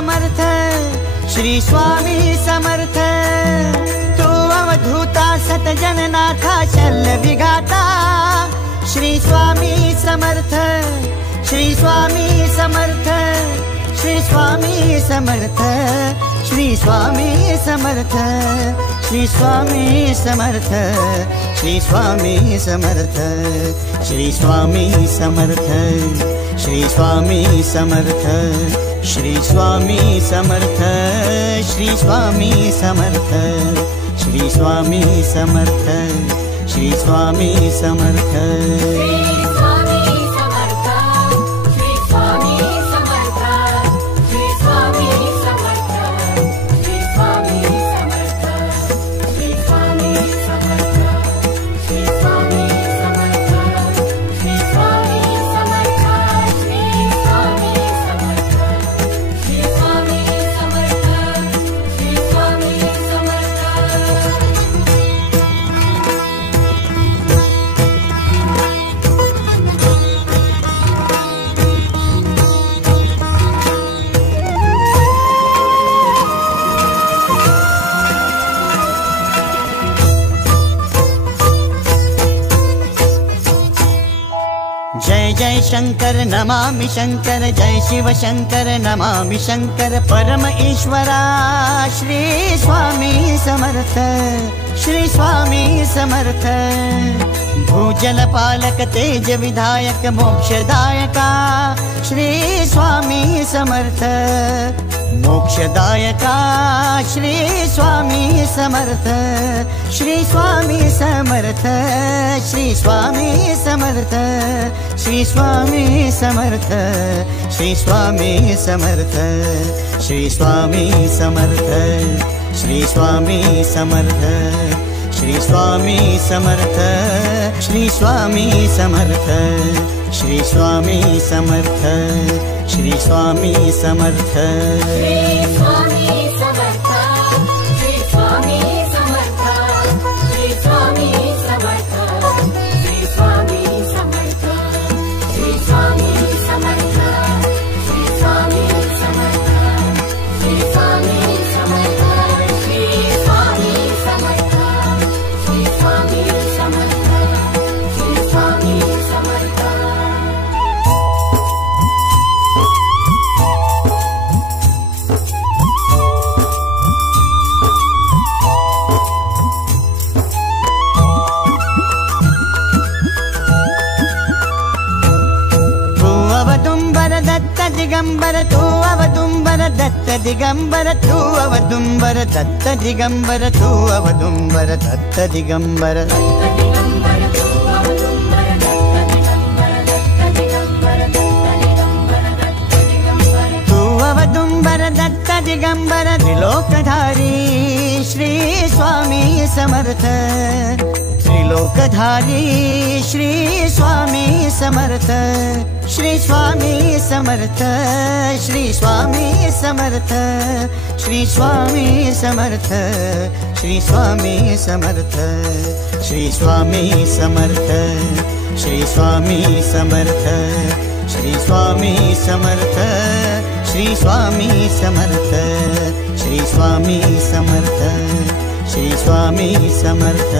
समर्थ, श्री स्वामी समर्थ। तू अवधूता सतजननाथा शल्य विघाता, श्री स्वामी समर्थ, श्री स्वामी समर्थ, श्री स्वामी समर्थ, श्री स्वामी समर्थ, श्री स्वामी समर्थ, श्री स्वामी समर्थ, श्री स्वामी समर्थ, श्री स्वामी समर्थ, श्री स्वामी समर्थ, श्री स्वामी समर्थ, श्री स्वामी समर्थ, श्री स्वामी समर्थ। जय जय शंकर नमामि शंकर, जय शिव शंकर नमामि शंकर। परम ईश्वरा श्री स्वामी समर्थ, श्री स्वामी समर्थ। भूजल पालक तेज विधायक मोक्षदायका, श्री स्वामी समर्थ, मोक्षदायका श्री स्वामी समर्थ, श्री स्वामी समर्थ, श्री स्वामी समर्थ, श्री स्वामी समर्थ, श्री स्वामी समर्थ, श्री स्वामी समर्थ, श्री स्वामी समर्थ, श्री स्वामी समर्थ, श्री स्वामी समर्थ, श्री स्वामी समर्थ, श्री स्वामी समर्थ। श्री स्वामी समर्थ, श्री स्वामी समर्थ, श्री स्वामी समर्थ, श्री स्वामी समर्थ, श्री स्वामी समर्थ, श्री स्वामी समर्थ, श्री स्वामी समर्थ, श्री स्वामी समर्थ, श्री स्वामी समर्थ, श्री स्वामी समर्थ। दिगंबर तू अवदुंबर दत्त दिगंबर तू अवदुंबर दत्त दिगंबर तू अवदुंबर दत्त दिगंबर। तू अवदुंबर दत्त दिगंबर त्रिलोकधारी श्री स्वामी समर्थ, त्रिलोकधारी श्री स्वामी समर्थ, श्री स्वामी समर्थ, श्री स्वामी समर्थ, श्री स्वामी समर्थ, श्री स्वामी समर्थ, श्री स्वामी समर्थ, श्री स्वामी समर्थ, श्री स्वामी समर्थ, श्री स्वामी समर्थ, श्री स्वामी समर्थ, श्री स्वामी समर्थ।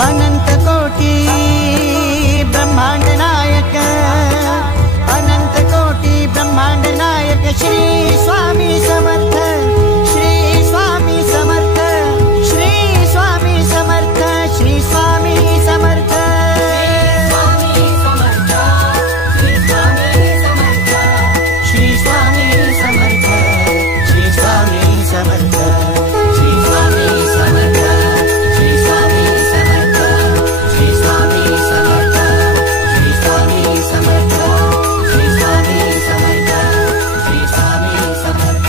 अनंत कोटि ब्रह्मांड नायक, अनंत कोटि ब्रह्मांड नायक श्री स्वामी समर्थ, श्री स्वामी समर्थ, श्री स्वामी समर्थ, श्री स्वामी समर्थ, श्री स्वामी समर्थ, श्री स्वामी समर्थ, श्री स्वामी समर्थ, श्री स्वामी समर्थ, श्री स्वामी समर्थ, श्री स्वामी समर्थ, श्री स्वामी समर्थ, श्री स्वामी समर्थ, श्री स्वामी समर्थ।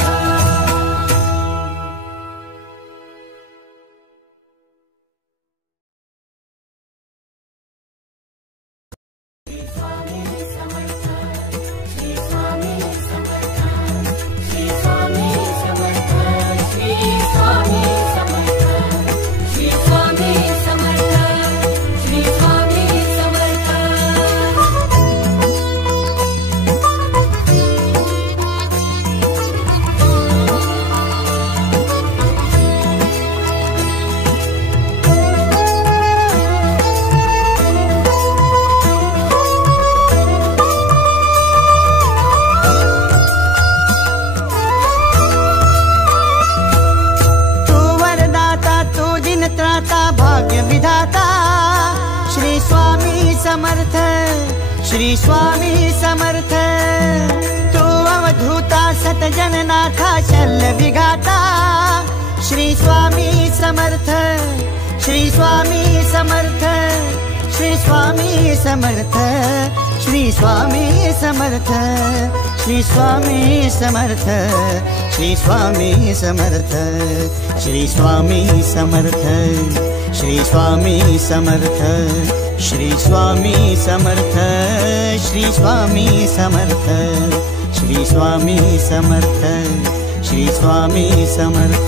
दाता भाग्य विधाता श्री स्वामी समर्थ, श्री स्वामी समर्थ। तू अवधूता सतजननाथा शल्य विघाता श्री स्वामी समर्थ, श्री स्वामी समर्थ, श्री स्वामी समर्थ, श्री स्वामी समर्थ, श्री स्वामी समर्थ, श्री स्वामी समर्थ, श्री स्वामी समर्थ, श्री स्वामी समर्थ, श्री स्वामी समर्थ, श्री स्वामी समर्थ, श्री स्वामी समर्थ, श्री स्वामी समर्थ।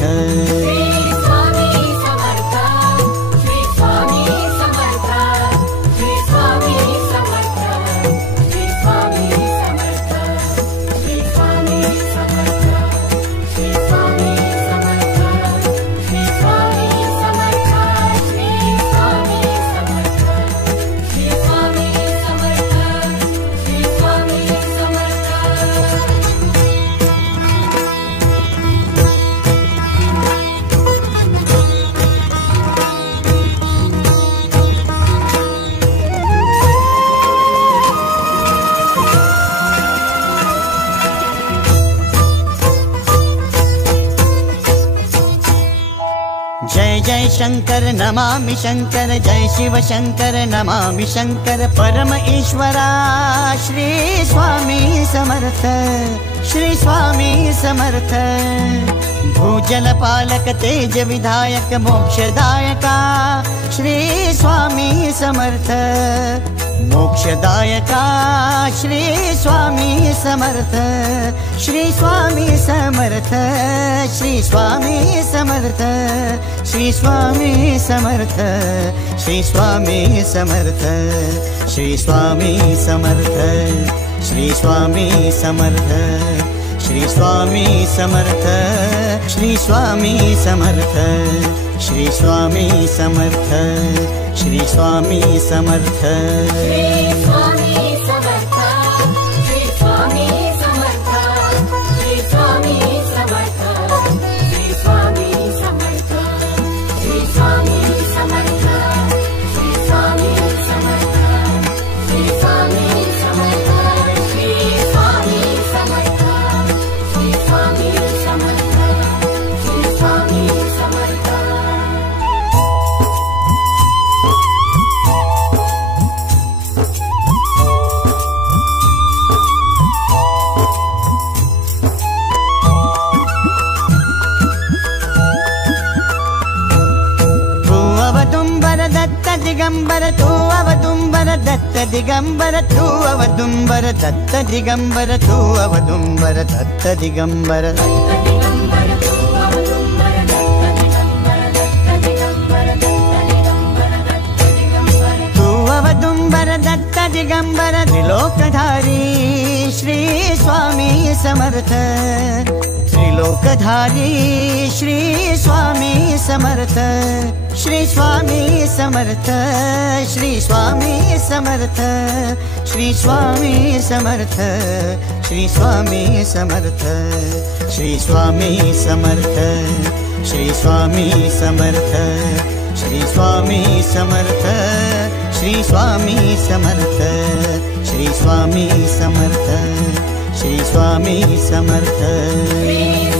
जय जय शंकर नमामि शंकर, जय शिव शंकर नमामि शंकर। परम ईश्वरा श्री स्वामी समर्थ, श्री स्वामी समर्थ। भूजल पालक तेज विधायक मोक्षदायका श्री स्वामी समर्थ, मोक्षदायका श्री स्वामी समर्थ, श्री स्वामी समर्थ, श्री स्वामी समर्थ, श्री स्वामी समर्थ, श्री स्वामी समर्थ, श्री स्वामी समर्थ, श्री स्वामी समर्थ, श्री स्वामी समर्थ, श्री स्वामी समर्थ, श्री स्वामी समर्थ, श्री स्वामी समर्थ। दिगंबर तू अवदुंबर दत्त दिगंबर तू अवदुंबर दत्त दिगंबर तू अवदुंबर दत्त दिगंबर। तू अवदुंबर दत्त दिगंबर त्रिलोकधारी श्री स्वामी समर्थ, त्रिलोकधारी श्री स्वामी समर्थ, श्री स्वामी समर्थ, श्री स्वामी समर्थ, श्री स्वामी समर्थ, श्री स्वामी समर्थ, श्री स्वामी समर्थ, श्री स्वामी समर्थ, श्री स्वामी समर्थ, श्री स्वामी समर्थ, श्री स्वामी समर्थ, श्री स्वामी समर्थ।